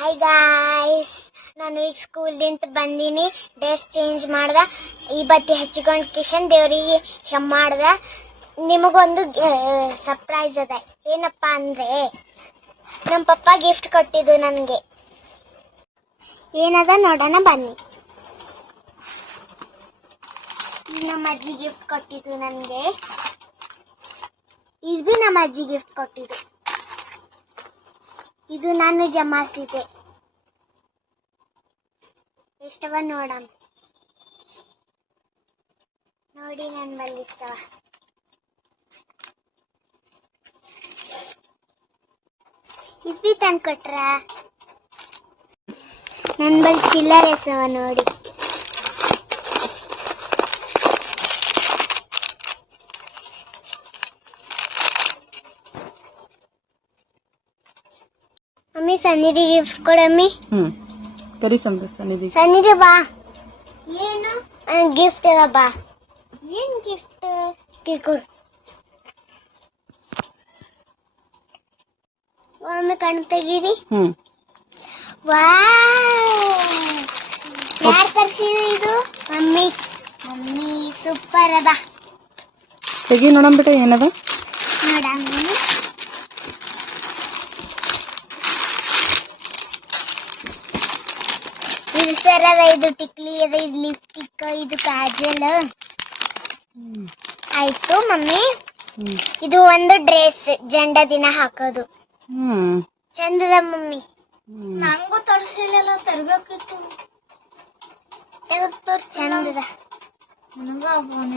Hi guys, ನಾನು ಈಗ ಸ್ಕೂಲ್ದಿಂದ ಬಂದೀನಿ. ಡ್ರೆಸ್ ಚೇಂಜ್ ಮಾಡ್ದ, ಈ ಬತ್ತಿ ಹಚ್ಚಿಕೊಂಡು ಕಿಶನ್ ದೇವರಿಗೆ ಮಾಡ್ದ. ನಿಮಗೊಂದು ಸರ್ಪ್ರೈಸ್ ಅದ. ಏನಪ್ಪ ಅಂದ್ರೆ ನಮ್ಮ ಪಪ್ಪ ಗಿಫ್ಟ್ ಕೊಟ್ಟಿದ್ದು ನನಗೆ. ಏನದ ನೋಡೋಣ ಬನ್ನಿ. ನಮ್ಮ ಅಜ್ಜಿ ಗಿಫ್ಟ್ ಕೊಟ್ಟಿದ್ದು ನನಗೆ. ಇದು ನಮ್ಮ ಅಜ್ಜಿ ಗಿಫ್ಟ್ ಕೊಟ್ಟಿದ್ದು. ಇದು ನಾನು ಜಮಾಯಿಸಿದೆ. ಎಷ್ಟವ ನೋಡಮ್ ನೋಡಿ, ನನ್ನ ಬಲ್ಲಿ ಇಷ್ಟವ. ಇದ್ವಿ ತಂದು ಕೊಟ್ರ. ನನ್ನ ಬಲ್ಲಿ ಚಿಲ್ಲರ್ ಎಷ್ಟವ ನೋಡಿ. ಮಮ್ಮಿ ಸನ್ನಿಧಿ ಗಿಫ್ಟ್ ಕೊಡಮ್ಮಿ. ಕರಿ ಸನ್ನಿಧಿ. ಸನ್ನಿಧಿ ಬಾ. ಏನು ಗಿಫ್ಟ್ ಇಲ್ಲ ಬಾ. ಏನ್ ಗಿಫ್ಟ್ ತಿಳ್ಕೊಡು. ಒಮ್ಮೆ ಕಣ್ ತೆಗೀರಿ. ಯಾರು ತರ್ಸಿದ್ರು ಇದು? ಮಮ್ಮಿ. ಮಮ್ಮಿ ಸೂಪರ್ ಅದ. ತೆಗಿ ನೋಡಂಬಿಟ್ಟ ಏನದ ನೋಡಮ್ಮಿ. ಇದು ಸರ್ ಅದ, ಇದು ಟಿಕ್ಲಿ ಅದ, ಇದು ಲಿಪ್ಸ್ಟಿಕ್, ಇದು ಕಾಜಲ್. ಆಯ್ತು ಮಮ್ಮಿ. ಇದು ಒಂದು ಡ್ರೆಸ್, ಜಂಡ ದಿನ ಹಾಕೋದು. ಚಂದದ ಮಮ್ಮಿ. ನಂಗೂ ತೋರಿಸಿಲ್ಲ, ತರ್ಬೇಕಿತ್ತು. ತೋರ್ಸಿ. ಚಂದದ. ನನಗ ಫೋನ್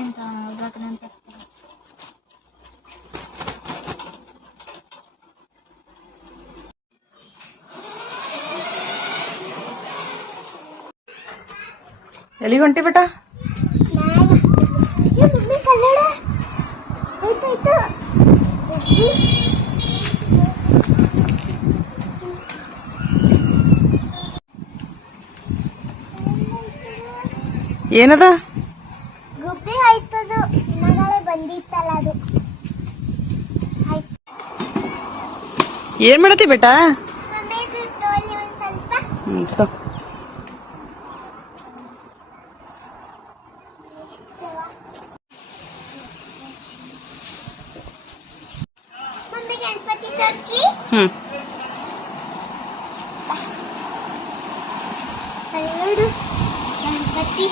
ಎಲ್ಲಿಗೆ ಹೊಂಟಿ ಬೇಟ? ಮಮ್ಮಿ ಕನ್ನಡ ಆಯ್ತಾಯ್ತು. ಏನದ? ಗುಬ್ಬಿ ಆಯ್ತದು. ನಾಳೆ ಬಂದಿತ್ತಲ್ಲ ಅದು. ಏನ್ ಮಾಡತಿ ಬೇಟ? ಮಮ್ಮಿ ಇದು ತೋಲಿ ಒಂದ್ ಸ್ವಲ್ಪ. ಮಮ್ಮಿ ಗಣಪತಿ ತೋರಿಸಿ. ನೋಡು ಗಣಪತಿ.